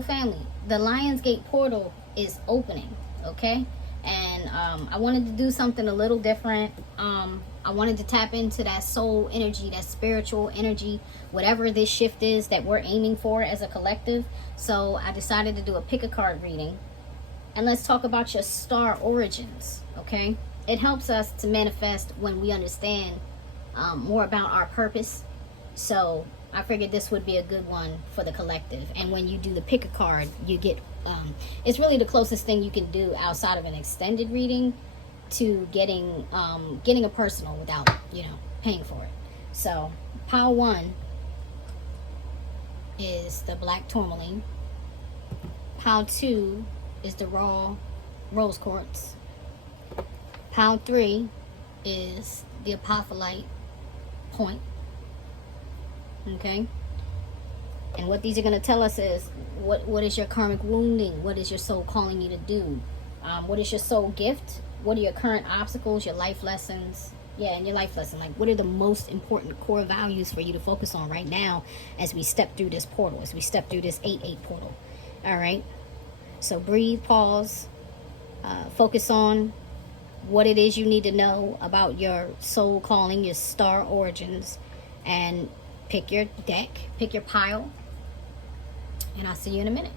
family, the Lionsgate portal is opening, okay? And I wanted to do something a little different. I wanted to tap into that soul energy, that spiritual energy, whatever this shift is that we're aiming for as a collective. So I decided to do a pick a card reading. And let's talk about your star origins, okay? It helps us to manifest when we understand more about our purpose. So I figured this would be a good one for the collective. And when you do the pick a card, you get it's really the closest thing you can do outside of an extended reading to getting a personal without, you know, paying for it. So pile 1 is the black tourmaline. Pile 2 is the raw rose quartz. Pile 3 is the apophyllite point. Okay, and what these are going to tell us is what is your karmic wounding, what is your soul calling you to do, what is your soul gift, what are your current obstacles, your life lessons. And your life lesson, like what are the most important core values for you to focus on right now as we step through this portal, as we step through this 8-8 portal. All right, so breathe, pause, focus on what it is you need to know about your soul calling, your star origins, and pick your deck, pick your pile, and I'll see you in a minute.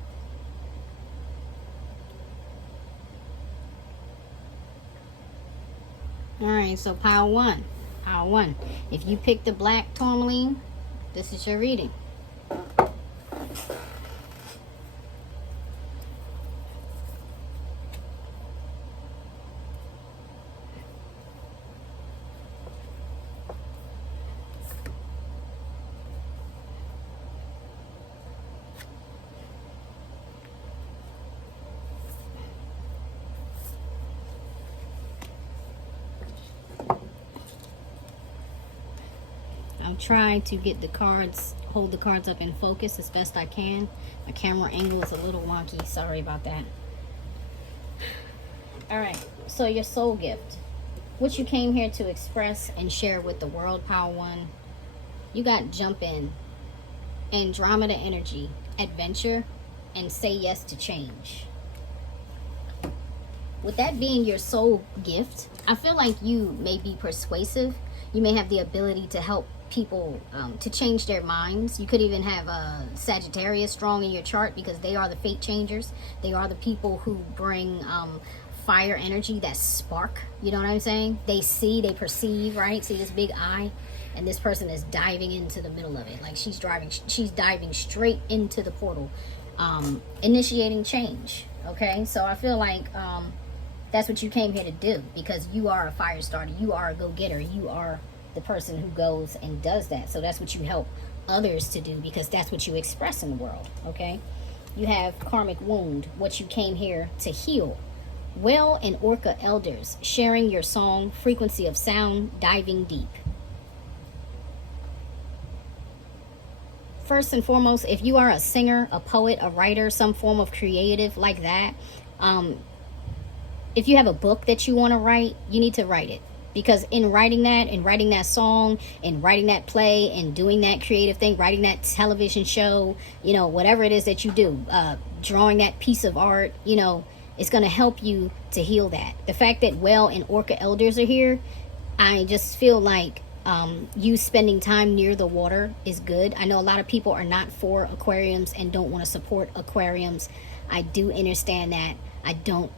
All right, so pile 1. If you pick the black tourmaline, this is your reading. I'm trying to get the cards, hold the cards up in focus as best I can. My camera angle is a little wonky. Sorry about that. All right, so your soul gift, what you came here to express and share with the world, pile 1. You got jump in, Andromeda energy, adventure, and say yes to change. With that being your soul gift, I feel like you may be persuasive. You may have the ability to help people to change their minds. You could even have Sagittarius strong in your chart because they are the fate changers. They are the people who bring fire energy, that spark. You know what I'm saying? They see, they perceive, right? See this big eye, and this person is diving into the middle of it. Like she's diving straight into the portal, initiating change. Okay, so I feel like that's what you came here to do, because you are a fire starter. You are a go-getter. You are the person who goes and does that. So that's what you help others to do, because that's what you express in the world. Okay, you have karmic wound, what you came here to heal. Whale and orca elders, sharing your song, frequency of sound, diving deep. First and foremost, if you are a singer, a poet, a writer, some form of creative like that, if you have a book that you want to write, you need to write it. Because in writing that song, and writing that play, and doing that creative thing, writing that television show, you know, whatever it is that you do, drawing that piece of art, you know, it's going to help you to heal that. The fact that whale and orca elders are here, I just feel like you spending time near the water is good. I know a lot of people are not for aquariums and don't want to support aquariums. I do understand that. I don't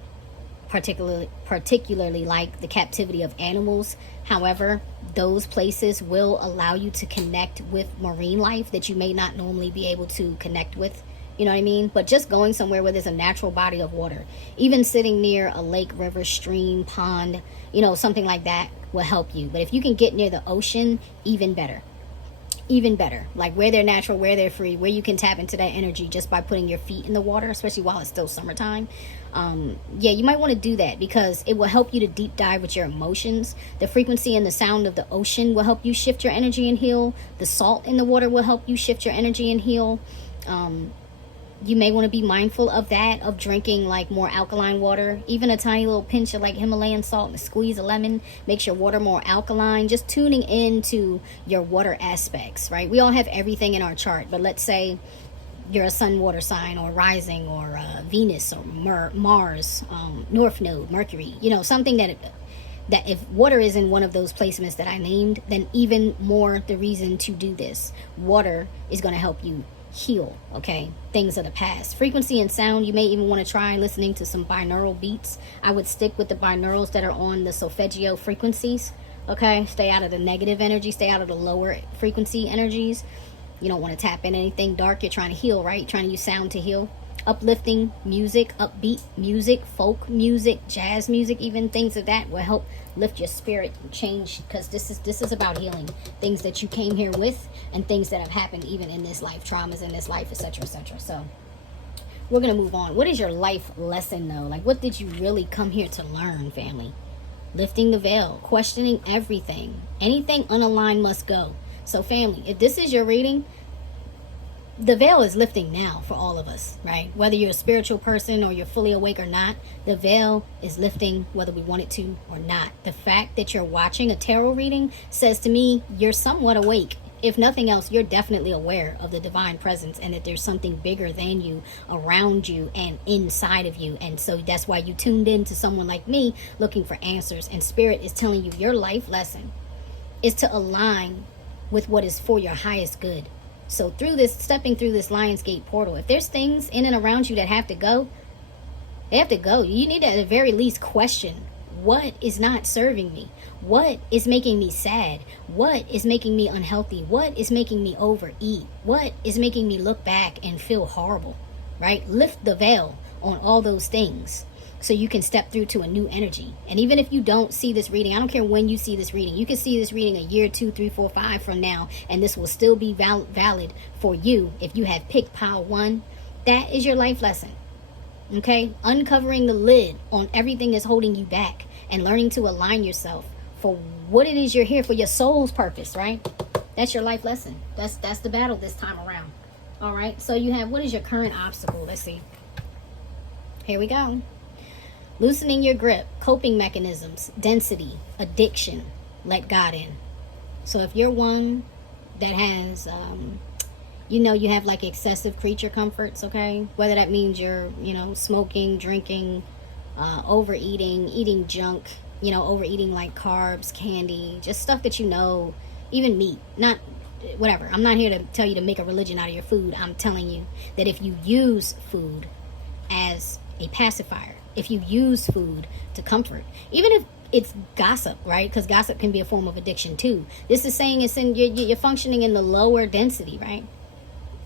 particularly like the captivity of animals. However, those places will allow you to connect with marine life that you may not normally be able to connect with. You know what I mean? But just going somewhere where there's a natural body of water, even sitting near a lake, river, stream, pond, you know, something like that will help you. But if you can get near the ocean, even better. Even better. Like where they're natural, where they're free, where you can tap into that energy just by putting your feet in the water, especially while it's still summertime. Yeah, you might want to do that because it will help you to deep dive with your emotions. The frequency and the sound of the ocean will help you shift your energy and heal. The salt in the water will help you shift your energy and heal. You may want to be mindful of that, of drinking like more alkaline water. Even a tiny little pinch of like Himalayan salt and squeeze a lemon makes your water more alkaline. Just tuning into your water aspects, right? We all have everything in our chart, but let's say you're a sun water sign or rising or Venus or Mars, North Node, Mercury, something that if water is in one of those placements that I named, then even more the reason to do this. Water is going to help you heal, okay? Things of the past. Frequency and sound, you may even want to try listening to some binaural beats. I would stick with the binaurals that are on the solfeggio frequencies, okay? Stay out of the negative energy, stay out of the lower frequency energies. You don't want to tap in anything dark. You're trying to heal, right? You're trying to use sound to heal. Uplifting music, upbeat music, folk music, jazz music, even things of that will help lift your spirit and change, because this is about healing things that you came here with and things that have happened even in this life, traumas in this life, etc., etc. So we're gonna move on. What is your life lesson though? Like, what did you really come here to learn, family? Lifting the veil, questioning everything, anything unaligned must go. So family, if this is your reading, the veil is lifting now for all of us, right? Whether you're a spiritual person or you're fully awake or not, the veil is lifting whether we want it to or not. The fact that you're watching a tarot reading says to me you're somewhat awake. If nothing else, you're definitely aware of the divine presence and that there's something bigger than you, around you and inside of you. And so that's why you tuned in to someone like me looking for answers. And Spirit is telling you your life lesson is to align with what is for your highest good. So stepping through this Lionsgate portal, if there's things in and around you that have to go, they have to go. You need to at the very least question, what is not serving me? What is making me sad? What is making me unhealthy? What is making me overeat? What is making me look back and feel horrible, right? Lift the veil on all those things so you can step through to a new energy. And even if you don't see this reading, I don't care when you see this reading, you can see this reading a year, 2, 3, 4, 5 from now, and this will still be valid for you if you have picked pile 1. That is your life lesson, okay? Uncovering the lid on everything that's holding you back and learning to align yourself for what it is you're here for, your soul's purpose, right? That's your life lesson. That's the battle this time around. All right, so you have, what is your current obstacle? Let's see. Here we go. Loosening your grip, coping mechanisms, density, addiction, let God in. So if you're one that has, you have like excessive creature comforts, okay? Whether that means you're, smoking, drinking, overeating, eating junk, overeating like carbs, candy, just stuff that even meat, not whatever. I'm not here to tell you to make a religion out of your food. I'm telling you that if you use food as a pacifier, if you use food to comfort, even if it's gossip, right? Because gossip can be a form of addiction too. This is saying it's in you're functioning in the lower density, right?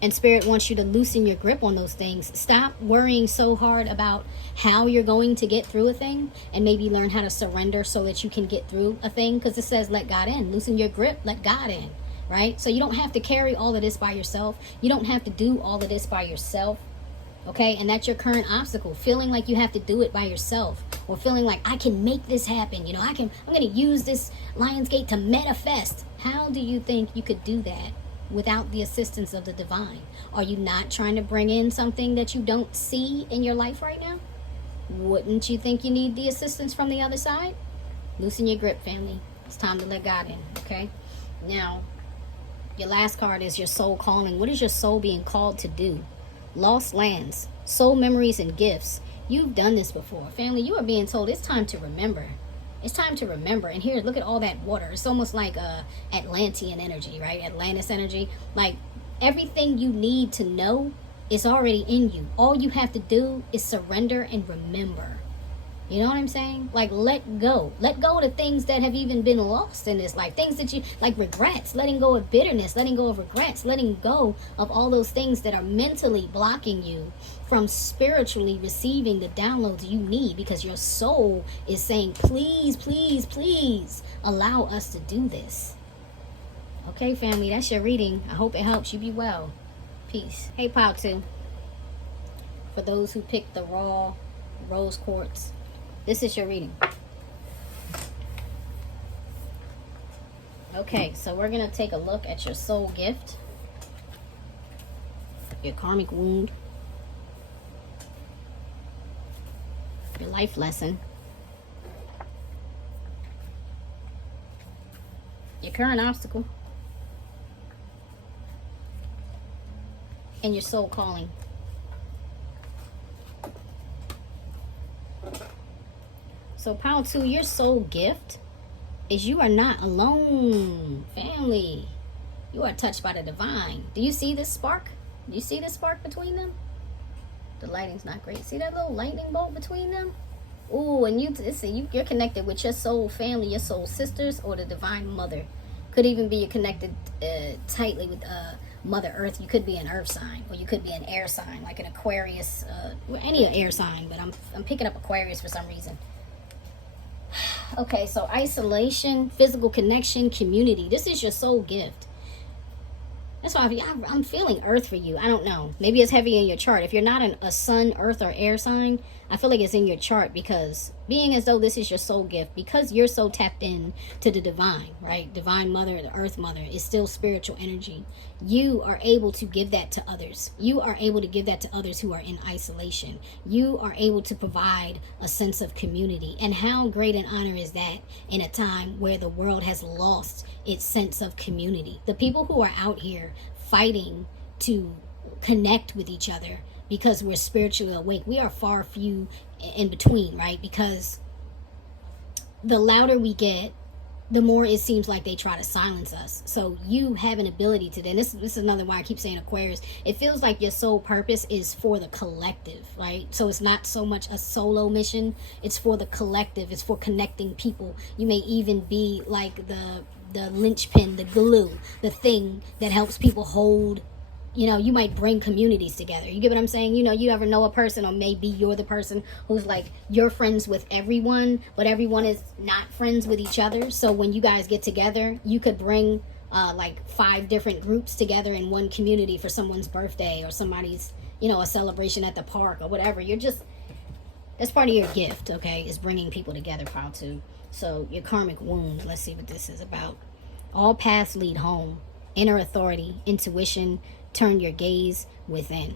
And Spirit wants you to loosen your grip on those things. Stop worrying so hard about how you're going to get through a thing, and maybe learn how to surrender so that you can get through a thing, because it says let God in. Loosen your grip, let God in, right? So you don't have to carry all of this by yourself. You don't have to do all of this by yourself. Okay, and that's your current obstacle, feeling like you have to do it by yourself, or feeling like I can make this happen. I'm going to use this Lionsgate to manifest. How do you think you could do that without the assistance of the divine? Are you not trying to bring in something that you don't see in your life right now? Wouldn't you think you need the assistance from the other side? Loosen your grip, family. It's time to let God in, okay? Now, your last card is your soul calling. What is your soul being called to do? Lost lands, soul memories and gifts. You've done this before. Family, you are being told it's time to remember. It's time to remember. And here, look at all that water. It's almost like Atlantean energy, right? Atlantis energy. Like, everything you need to know is already in you. All you have to do is surrender and remember. You know what I'm saying? Like, let go. Let go of the things that have even been lost in this life. Things that you, like regrets, letting go of bitterness, letting go of regrets, letting go of all those things that are mentally blocking you from spiritually receiving the downloads you need, because your soul is saying, please, please, please allow us to do this. Okay, family, that's your reading. I hope it helps you. Be well. Peace. Hey, Pile 2. For those who picked the raw rose quartz, this is your reading. Okay, so we're going to take a look at your soul gift, your karmic wound, your life lesson, your current obstacle, and your soul calling. So pile 2, your soul gift is you are not alone, family. You are touched by the divine. Do you see this spark? Do you see this spark between them? The lighting's not great. See that little lightning bolt between them? Ooh, and you're connected with your soul family, your soul sisters, or the divine mother. Could even be connected tightly with Mother Earth. You could be an earth sign, or you could be an air sign, like an Aquarius, any air sign, but I'm picking up Aquarius for some reason. Okay, so isolation, physical connection, community. This is your soul gift. That's why I'm feeling earth for you. I don't know. Maybe it's heavy in your chart. If you're not a sun, earth, or air sign, I feel like it's in your chart, because being as though this is your soul gift, because you're so tapped in to the divine, right? Divine mother, the earth mother is still spiritual energy. You are able to give that to others. You are able to give that to others who are in isolation. You are able to provide a sense of community. And how great an honor is that in a time where the world has lost its sense of community? The people who are out here fighting to connect with each other because we're spiritually awake, we are far few in between, right? Because the louder we get, the more it seems like they try to silence us. So you have an ability to, and this is another why I keep saying Aquarius. It feels like your soul purpose is for the collective, right? So it's not so much a solo mission. It's for the collective. It's for connecting people. You may even be like the linchpin, the glue, the thing that helps people hold. You might bring communities together. You get what I'm saying? You never know a person, or maybe you're the person who's like, you're friends with everyone, but everyone is not friends with each other. So when you guys get together, you could bring like 5 different groups together in one community for someone's birthday, or somebody's, a celebration at the park, or whatever. That's part of your gift, okay, is bringing people together, pile 2. So your karmic wound, let's see what this is about. All paths lead home. Inner authority, intuition, turn your gaze within.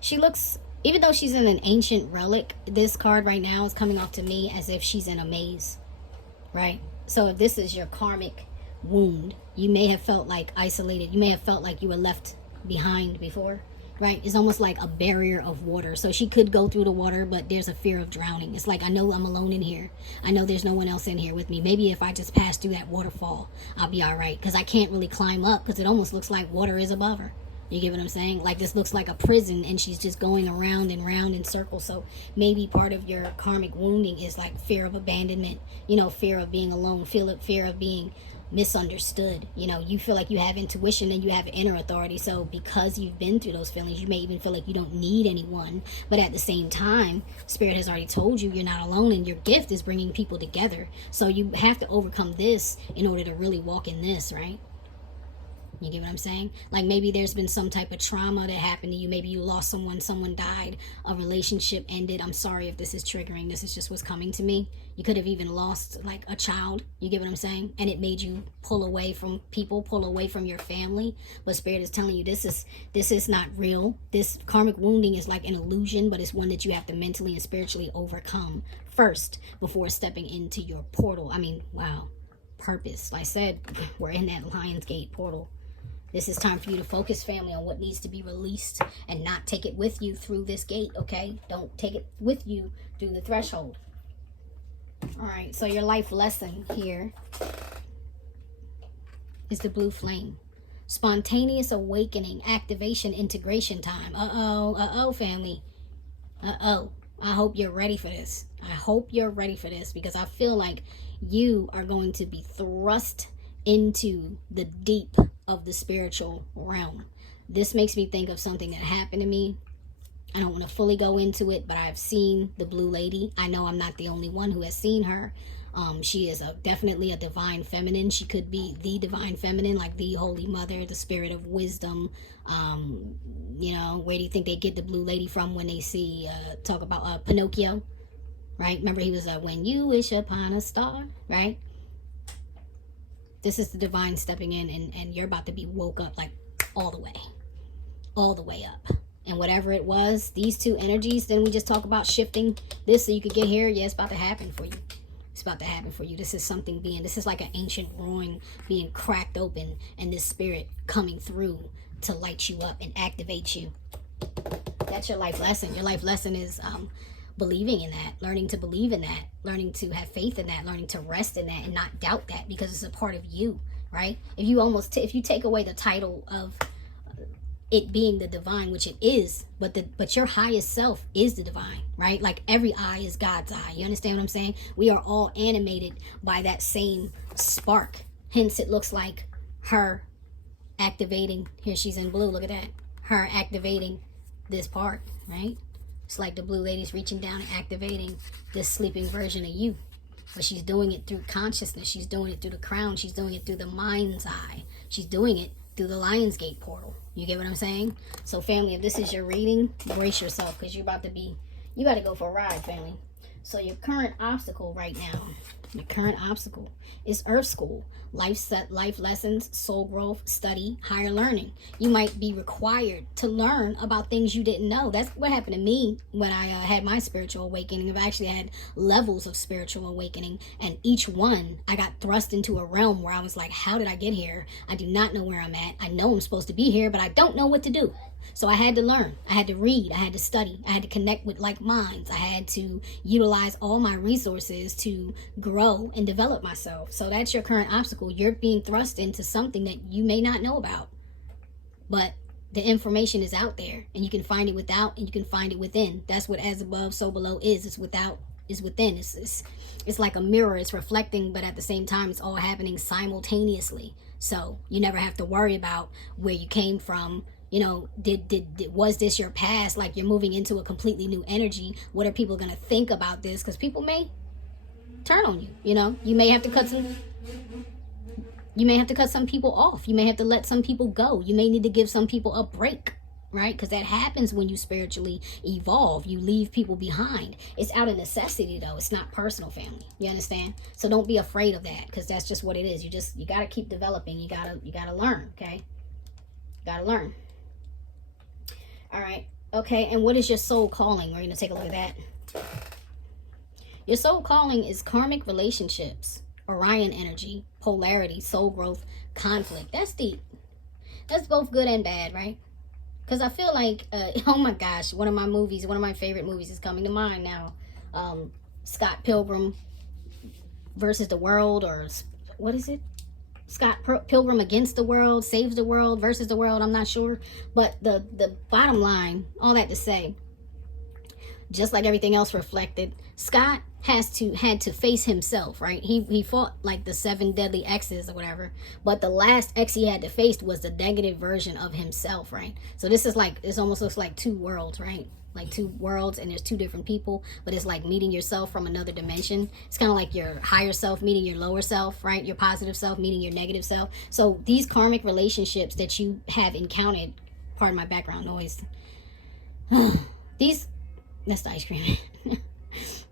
She looks, even though she's in an ancient relic, this card right now is coming off to me as if she's in a maze, right? So if this is your karmic wound, you may have felt like isolated. You may have felt like you were left behind before, right? It's almost like a barrier of water. So she could go through the water, but there's a fear of drowning. It's like, I know I'm alone in here. I know there's no one else in here with me. Maybe if I just pass through that waterfall, I'll be all right, because I can't really climb up, because it almost looks like water is above her. You get what I'm saying? Like, this looks like a prison, and she's just going around and round in circles. So maybe part of your karmic wounding is like fear of abandonment, fear of being alone, fear of being misunderstood. You feel like you have intuition and you have inner authority. So because you've been through those feelings, you may even feel like you don't need anyone. But at the same time, Spirit has already told you you're not alone, and your gift is bringing people together. So you have to overcome this in order to really walk in this, right? You get what I'm saying? Like, maybe there's been some type of trauma that happened to you. Maybe you lost someone died, a relationship ended. I'm sorry if this is triggering. This is just what's coming to me. You could have even lost like a child. You get what I'm saying? And it made you pull away from people, pull away from your family. But Spirit is telling you this is not real. This karmic wounding is like an illusion, but it's one that you have to mentally and spiritually overcome first before stepping into your portal. I mean, wow. Purpose. Like I said, we're in that Lionsgate portal. This is time for you to focus, family, on what needs to be released, and not take it with you through this gate, okay? Don't take it with you through the threshold. All right, so your life lesson here is the blue flame. Spontaneous awakening, activation, integration time. Uh-oh, family. Uh-oh. I hope you're ready for this. I hope you're ready for this, because I feel like you are going to be thrust into the deep of the spiritual realm. This makes me think of something that happened to me. I don't want to fully go into it, but I've seen the blue lady. I know I'm not the only one who has seen her. She is definitely a divine feminine. She could be the divine feminine, like the Holy Mother, the spirit of wisdom. Where do you think they get the blue lady from when they see talk about Pinocchio, right? Remember, he was when you wish upon a star, right? This is the divine stepping in, and you're about to be woke up, like all the way up. And whatever it was, these two energies, then we just talk about shifting this so you could get here. Yeah, it's about to happen for you. It's about to happen for you. This is something this is like an ancient ruin being cracked open, and this spirit coming through to light you up and activate you. That's your life lesson. Your life lesson is believing in that, learning to believe in that, learning to have faith in that, learning to rest in that and not doubt that, because it's a part of you, right? If you take away the title of it being the divine, which it is, but your highest self is the divine, right? Like every eye is God's eye. You understand what I'm saying? We are all animated by that same spark. Hence, it looks like her activating. Here she's in blue. Look at that. Her activating this part, right? It's like the blue lady's reaching down and activating this sleeping version of you. But she's doing it through consciousness. She's doing it through the crown. She's doing it through the mind's eye. She's doing it through the Lionsgate portal. You get what I'm saying? So family, if this is your reading, brace yourself, because you got to go for a ride, family. So your current obstacle right now, is Earth School, life lessons, soul growth, study, higher learning. You might be required to learn about things you didn't know. That's what happened to me when I had my spiritual awakening. I've actually had levels of spiritual awakening, and each one I got thrust into a realm where I was like, how did I get here? I do not know where I'm at. I know I'm supposed to be here, but I don't know what to do. So I had to learn, I had to read, I had to study, I had to connect with like minds, I had to utilize all my resources to grow and develop myself. So that's your current obstacle. You're being thrust into something that you may not know about, but the information is out there, and you can find it without, and you can find it within. That's what as above, so below is. It's without, is within. It's like a mirror. It's reflecting, but at the same time, it's all happening simultaneously. So you never have to worry about where you came from. You know, was this your past? Like, you're moving into a completely new energy. What are people going to think about this? Because people may turn on you. You know, you may have to cut some people off. You may have to let some people go. You may need to give some people a break, right? Because that happens when you spiritually evolve. You leave people behind. It's out of necessity, though. It's not personal, family. You understand? So don't be afraid of that, because that's just what it is. You got to keep developing. You gotta learn, okay? Got to learn. All right. Okay. And what is your soul calling? We're going to take a look at that. Your soul calling is karmic relationships, Orion energy, polarity, soul growth, conflict. That's deep. That's both good and bad, right? Because I feel like, oh my gosh, one of my favorite movies is coming to mind now. Scott Pilgrim versus the world, or what is it? Scott Pilgrim against the world, saves the world versus the world. I'm not sure. But the bottom line, all that to say, just like everything else reflected, Scott had to face himself, right? He fought like the 7 deadly X's or whatever, but the last X he had to face was the negative version of himself, right? So this almost looks like 2 worlds, right? Like 2 worlds, and there's 2 different people, but it's like meeting yourself from another dimension. It's kind of like your higher self meeting your lower self, right? Your positive self meeting your negative self. So these karmic relationships that you have encountered, pardon my background noise, that's the ice cream.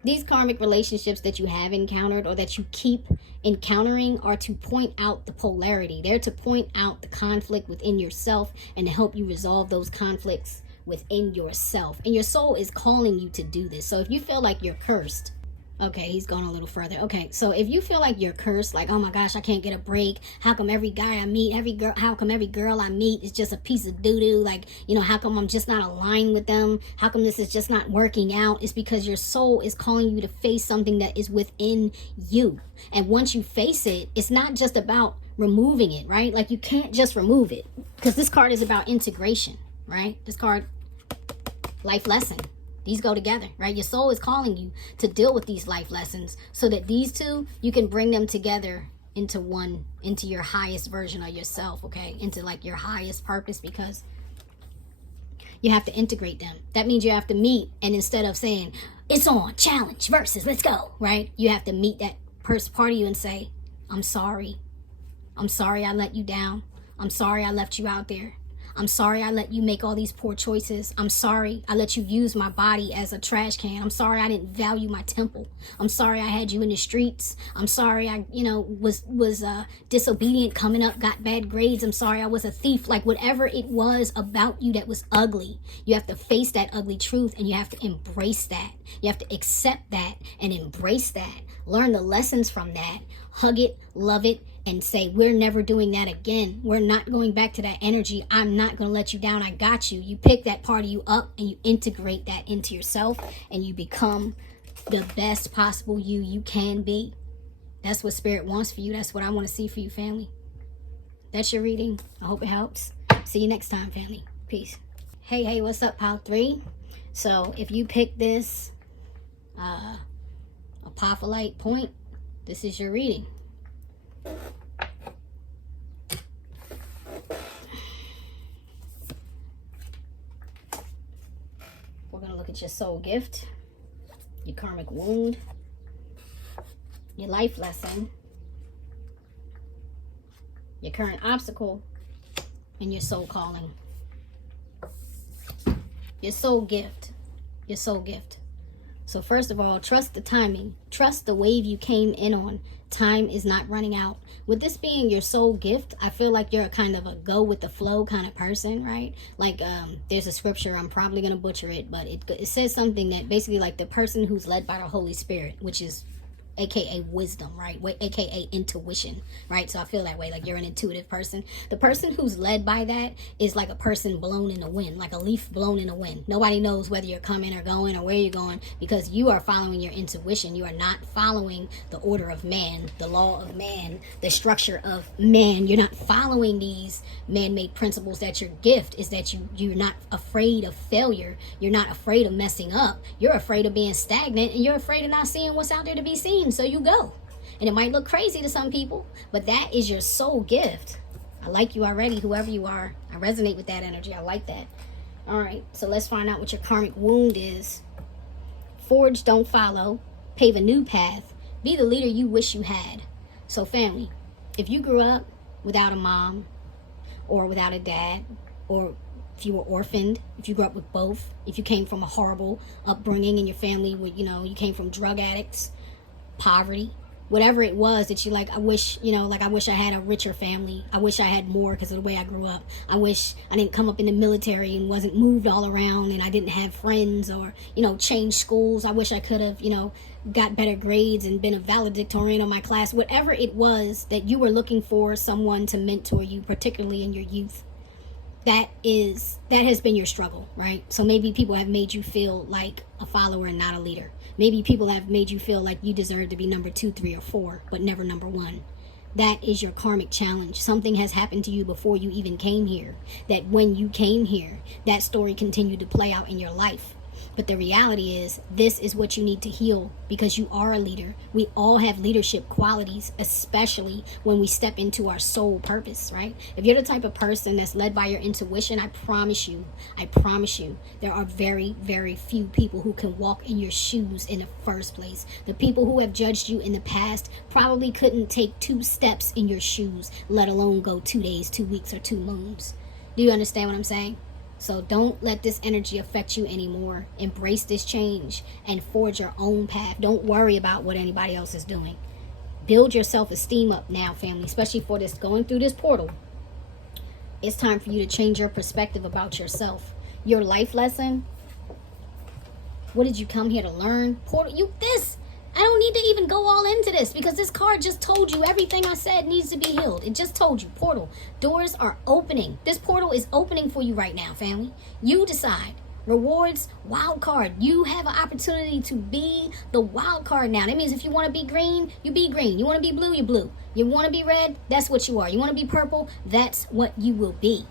These karmic relationships that you have encountered, or that you keep encountering, are to point out the polarity. They're to point out the conflict within yourself and to help you resolve those conflicts within yourself. And your soul is calling you to do this. So if you feel like you're cursed, okay, he's going a little further. Okay, so if you feel like you're cursed, like, oh my gosh, I can't get a break. How come every guy I meet, how come every girl I meet is just a piece of doo-doo? Like, you know, how come I'm just not aligned with them? How come this is just not working out? It's because your soul is calling you to face something that is within you. And once you face it, it's not just about removing it, right? Like, you can't just remove it, because this card is about integration, right? This card, life lesson. These go together, right? Your soul is calling you to deal with these life lessons, so that these 2, you can bring them together into one, into your highest version of yourself, okay? Into like your highest purpose, because you have to integrate them. That means you have to meet, and instead of saying, it's on, challenge, versus, let's go, right? You have to meet that part of you and say, I'm sorry. I'm sorry I let you down. I'm sorry I left you out there. I'm sorry I let you make all these poor choices. I'm sorry I let you use my body as a trash can. I'm sorry I didn't value my temple. I'm sorry I had you in the streets. I'm sorry I, was disobedient coming up, got bad grades. I'm sorry I was a thief. Like whatever it was about you that was ugly, you have to face that ugly truth and you have to embrace that. You have to accept that and embrace that. Learn the lessons from that. Hug it, love it, and say, we're never doing that again. We're not going back to that energy. I'm not going to let you down. I got you. You pick that part of you up and you integrate that into yourself and you become the best possible you can be. That's what Spirit wants for you. That's what I want to see for you, family. That's your reading. I hope it helps. See you next time, family. Peace. Hey, what's up, pile 3? So if you pick this apophyllite point, this is your reading. We're going to look at your soul gift, your karmic wound, your life lesson, your current obstacle, and your soul calling. Your soul gift. Your soul gift. So first of all, trust the timing. Trust the wave you came in on. Time is not running out. With this being your soul gift, I feel like you're a kind of a go with the flow kind of person, right? Like there's a scripture, I'm probably going to butcher it, but it says something that basically like the person who's led by the Holy Spirit, which is aka wisdom, right? Aka intuition, right? So I feel that way, like you're an intuitive person. The person who's led by that is like a person blown in the wind, like a leaf blown in the wind. Nobody knows whether you're coming or going or where you're going because you are following your intuition. You are not following the order of man, the law of man, the structure of man. You're not following these man-made principles. That your gift is that you're not afraid of failure. You're not afraid of messing up. You're afraid of being stagnant and you're afraid of not seeing what's out there to be seen. So you go. And it might look crazy to some people, but that is your soul gift. I like you already, whoever you are. I resonate with that energy. I like that. All right, so let's find out what your karmic wound is. Forge, don't follow. Pave a new path. Be the leader you wish you had. So family, if you grew up without a mom or without a dad, or if you were orphaned, if you grew up with both, if you came from a horrible upbringing in your family where, you came from drug addicts, poverty, whatever it was that you like, I wish I had a richer family. I wish I had more because of the way I grew up. I wish I didn't come up in the military and wasn't moved all around and I didn't have friends or, change schools. I wish I could have, got better grades and been a valedictorian of my class. Whatever it was that you were looking for someone to mentor you, particularly in your youth, that has been your struggle, right? So maybe people have made you feel like a follower and not a leader. Maybe people have made you feel like you deserve to be number 2, 3, or 4, but never number 1. That is your karmic challenge. Something has happened to you before you even came here, that when you came here, that story continued to play out in your life. But the reality is, this is what you need to heal because you are a leader. We all have leadership qualities, especially when we step into our soul purpose, right? If you're the type of person that's led by your intuition, I promise you, there are very, very few people who can walk in your shoes in the first place. The people who have judged you in the past probably couldn't take 2 steps in your shoes, let alone go 2 days, 2 weeks, or 2 moons. Do you understand what I'm saying? So don't let this energy affect you anymore. Embrace this change and forge your own path. Don't worry about what anybody else is doing. Build your self-esteem up now, family, especially for this going through this portal. It's time for you to change your perspective about yourself. Your life lesson. What did you come here to learn? Portal, I don't need to even go all into this because this card just told you everything I said needs to be healed. It just told you, portal. Doors are opening. This portal is opening for you right now, family. You decide. Rewards, wild card. You have an opportunity to be the wild card now. That means if you want to be green, you be green. You want to be blue, you're blue. You want to be red, that's what you are. You want to be purple, that's what you will be.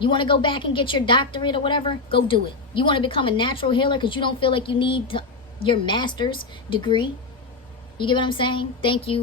You want to go back and get your doctorate or whatever, go do it. You want to become a natural healer because you don't feel like you need your master's degree. You get what I'm saying? Thank you,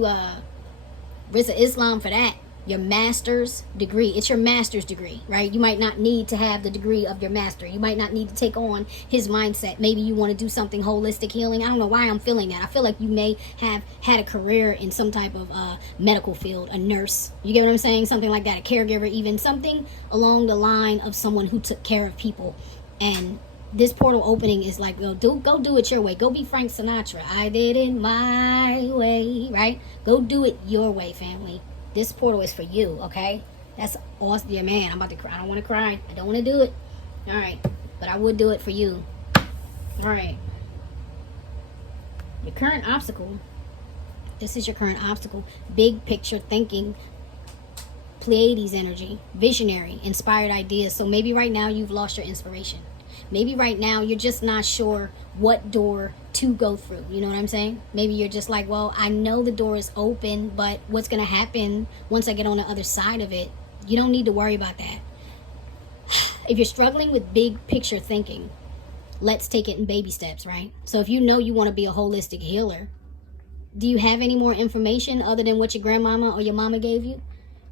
Risa Islam, for that. your master's degree. It's your master's degree, right? You might not need to have the degree of your master. You might not need to take on his mindset. Maybe you want to do something holistic healing. I don't know why I'm feeling that. I feel like you may have had a career in some type of medical field, a nurse. You get what I'm saying? Something like that, a caregiver, even something along the line of someone who took care of people. And this portal opening is like, go do it your way. Go be Frank Sinatra. I did it my way, right? Go do it your way, family. This portal is for you, okay? That's awesome. Yeah, man, I'm about to cry. I don't want to cry. I don't want to do it. All right. But I would do it for you. All right. Your current obstacle. This is your current obstacle. Big picture thinking. Pleiades energy. Visionary. Inspired ideas. So maybe right now you've lost your inspiration. Maybe right now you're just not sure what door to go through. You know what I'm saying? Maybe you're just like, well, I know the door is open, but what's going to happen once I get on the other side of it? You don't need to worry about that. If you're struggling with big picture thinking, let's take it in baby steps, right? So if you know you want to be a holistic healer, do you have any more information other than what your grandmama or your mama gave you?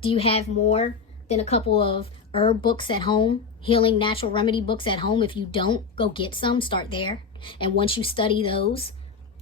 Do you have more than a couple of herb books at home, healing natural remedy books at home? If you don't, go get some, start there. And once you study those,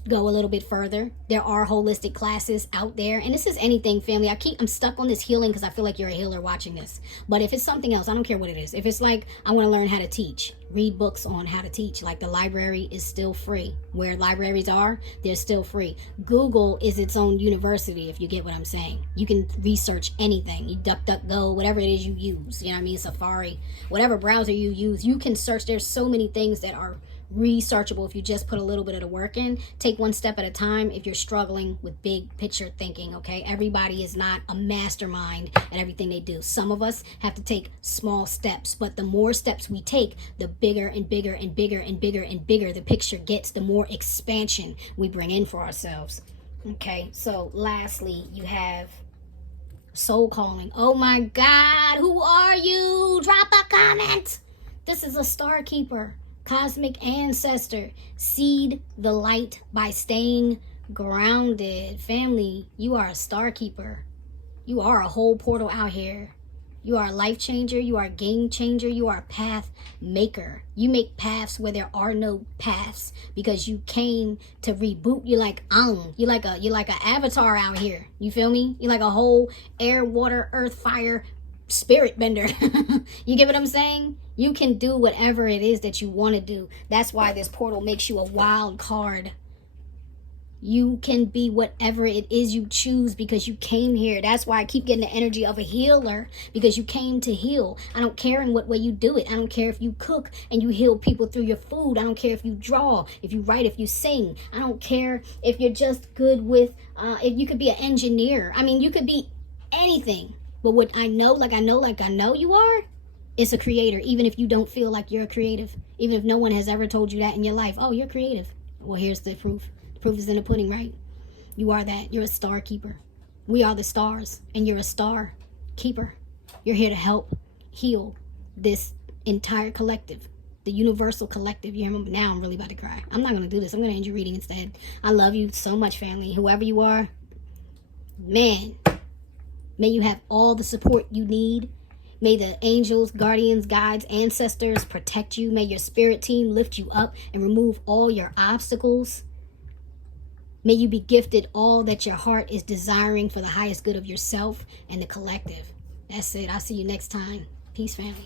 go a little bit further. There are holistic classes out there. And this is anything, family. I'm stuck on this healing because I feel like you're a healer watching this. But if it's something else, I don't care what it is. If it's like, I want to learn how to teach, read books on how to teach. Like the library is still free. Where libraries are, they're still free. Google is its own university, if you get what I'm saying. You can research anything. You DuckDuckGo, whatever it is you use. You know what I mean? Safari, whatever browser you use, you can search. There's so many things that are researchable if you just put a little bit of the work in. Take one step at a time if you're struggling with big picture thinking, okay? Everybody is not a mastermind at everything they do. Some of us have to take small steps, but the more steps we take, the bigger and bigger and bigger and bigger and bigger the picture gets, the more expansion we bring in for ourselves. Okay, so lastly, you have soul calling. Oh my God, who are you? Drop a comment. This is a star keeper. Cosmic ancestor, seed the light by staying grounded. Family, you are a star keeper. You are a whole portal out here. You are a life changer. You are a game changer. You are a path maker. You make paths where there are no paths because you came to reboot. You're like You're like an avatar out here. You feel me? You're like a whole air, water, earth, fire spirit bender. You get what I'm saying? You can do whatever it is that you want to do. That's why this portal makes you a wild card. You can be whatever it is you choose because you came here. That's why I keep getting the energy of a healer, because you came to heal. I don't care in what way you do it. I don't care if you cook and you heal people through your food. I don't care if you draw, if you write, if you sing. I don't care if you're just good with, if you could be an engineer. I mean, you could be anything. But what I know you are, it's a creator, even if you don't feel like you're a creative. Even if no one has ever told you that in your life. Oh, you're creative. Well, here's the proof. The proof is in the pudding, right? You are that. You're a star keeper. We are the stars, and you're a star keeper. You're here to help heal this entire collective, the universal collective. You remember? Now I'm really about to cry. I'm not going to do this. I'm going to end your reading instead. I love you so much, family. Whoever you are, man, may you have all the support you need. May the angels, guardians, guides, ancestors protect you. May your spirit team lift you up and remove all your obstacles. May you be gifted all that your heart is desiring for the highest good of yourself and the collective. That's it. I'll see you next time. Peace, family.